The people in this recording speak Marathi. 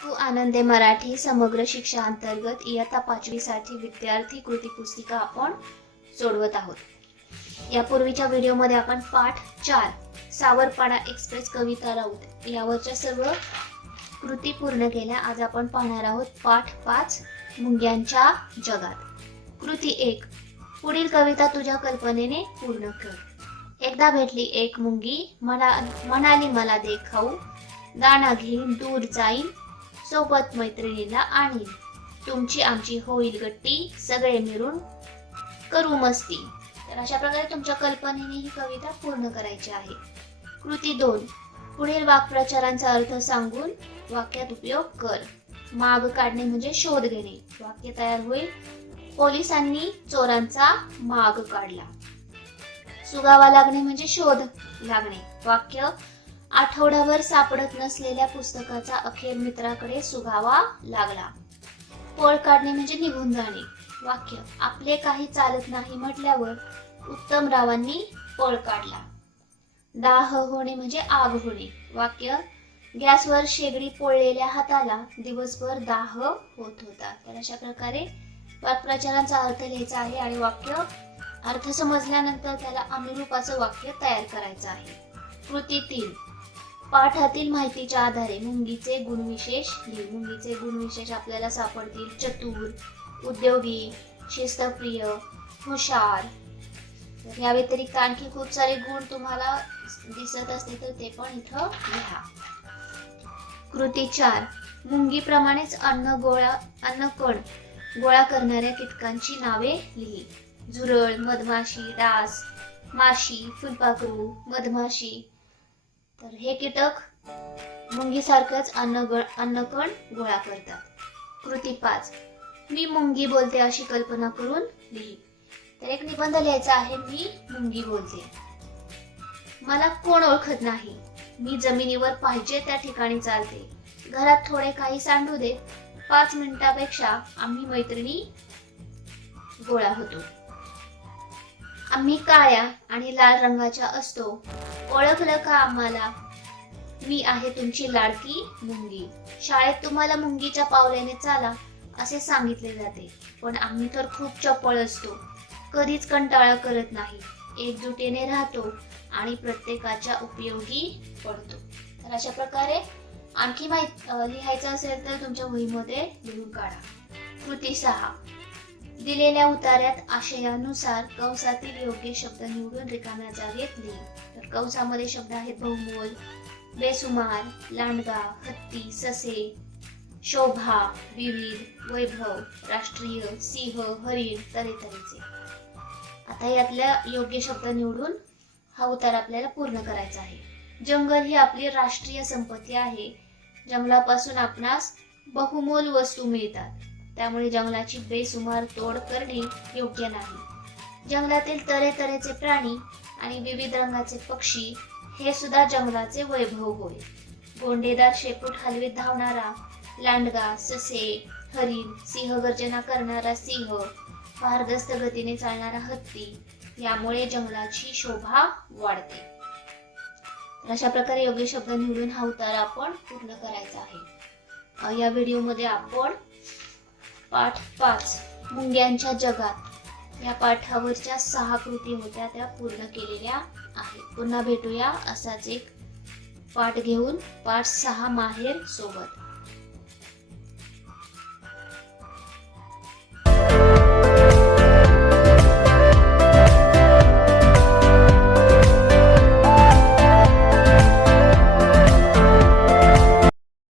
शिकू आनंदे मराठी समग्र शिक्षा अंतर्गत इयत्ता पाचवीसाठी विद्यार्थी कृती पुस्तिका आपण सोडवत आहोत. यापूर्वीच्या व्हिडिओमध्ये आपण पाठ चार सावरपाडा एक्सप्रेस कविता राऊत यावरच्या सर्व कृती पूर्ण केल्या. आज आपण पाहणार आहोत पाठ पाच मुंग्यांच्या जगात. कृती एक पुढील कविता तुझ्या कल्पनेने पूर्ण कर. एकदा भेटली एक मुंगी मला म्हणाली मला दे खाऊ दाणा घेईन दूर जाईन सोबत मैत्रिणीला आणीन तुमची आमची होईल गट्टी सगळे मिळून करू मस्ती. तर अशा प्रकारे तुमच्या कल्पनेने ही कविता पूर्ण करायची आहे. कृती दोन. पुढील वाक्प्रचारांचा अर्थ सांगून वाक्यात उपयोग कर. माग काढणे म्हणजे शोध घेणे. वाक्य तयार होईल. पोलिसांनी चोरांचा माग काढला. सुगावा लागणे म्हणजे शोध लागणे. वाक्य आठवड्यावर सापडत नसलेल्या पुस्तकाचा अखेर मित्राकडे सुगावा लागला. पळ काढणे म्हणजे निघून जाणे. वाक्य आपले काही चालत नाही म्हटल्यावर उत्तमरावांनी पळ काढला. दाह होणे म्हणजे आग होणे. वाक्य गॅसवर शेगडी पोळलेल्या हाताला दिवसभर दाह होत होता. तर अशा प्रकारे वाक्प्रचारांचा अर्थ लिहायचा आहे आणि वाक्य अर्थ समजल्यानंतर त्याला अनुरूपाचं वाक्य तयार करायचं आहे. कृती तीन. पाठातील माहितीच्या आधारे मुंगीचे गुणविशेष लिहू. मुंगीचे गुणविशेष आपल्याला सापडतील. चतुर उद्योगी शिस्तप्रिय हुशार. तर या व्यतिरिक्त आणखी खूप सारे गुण तुम्हाला दिसत असतील तर ते पण इथं लिहा. कृती चार. मुंगीप्रमाणेच अन्न गोळा अन्न कण गोळा करणाऱ्या कीटकांची नावे लिही. झुरळ मधमाशी डास माशी फुलपाखरू मधमाशी तर हे कीटक मुंगीसारखंच अन्न अन्नकण गोळा करतात. कृती पाच. मी मुंगी बोलते अशी कल्पना करून लिही. तर एक निबंध लिहायचा आहे मी मुंगी बोलते. मला कोण ओळखत नाही. मी जमिनीवर पाहिजे त्या ठिकाणी चालते. घरात थोडे काही सांडू दे. पाच मिनिटापेक्षा आम्ही मैत्रिणी गोळा होतो. आम्ही काळ्या आणि लाल रंगाच्या असतो. ओळखलं का आम्हाला? मी आहे तुमची लाडकी मुंगी. शाळेत तुम्हाला मुंगीच्या पावल्याने चाला असे सांगितले जाते. पण आम्ही तर खूप चपळ असतो. कधीच कंटाळा करत नाही. एकजुटीने राहतो आणि प्रत्येकाच्या उपयोगी पडतो. तर अशा प्रकारे आणखी माहीत लिहायचं असेल तर तुमच्या वहीमध्ये लिहून काढा. कृती सहा. दिलेल्या उतार्यात आशयानुसार कंसातील योग्य शब्द निवडून रिकाम्या जागेत लिही तर कंसामध्ये शब्द आहेत बहुमोल बेसुमार लांडगा हत्ती ससे शोभा विविध वैभव राष्ट्रीय सिंह हरिण तऱ्हेतऱ्हेचे आता यातल्या योग्य शब्द निवडून हा उतार आपल्याला पूर्ण करायचा आहे. जंगल ही आपली राष्ट्रीय संपत्ती आहे. जंगलापासून आपणास बहुमोल वस्तू मिळतात. त्यामुळे जंगलाची बेसुमार तोड करणे योग्य नाही. जंगलातील तऱ्हेतऱ्हेचे प्राणी आणि विविध रंगाचे पक्षी हे सुद्धा जंगलाचे वैभव होय. गोंडेदार शेपूट हलवीत धावणारा लांडगा ससे हरिण सिंह गर्जना करणारा सिंह भारदस्त गतीने चालणारा हत्ती यामुळे जंगलाची शोभा वाढते. तर अशा प्रकारे योग्य शब्द निवडून हा उतारा आपण पूर्ण करायचा आहे. या व्हिडिओमध्ये आपण पाठ पाच मुंग्यांच्या जगात. या पाठावरच्या सहा कृती होत्या त्या पूर्ण केलेल्या आहेत. पुन्हा भेटूया असाच एक पाठ घेऊन पाठ सहा माहेर सोबत.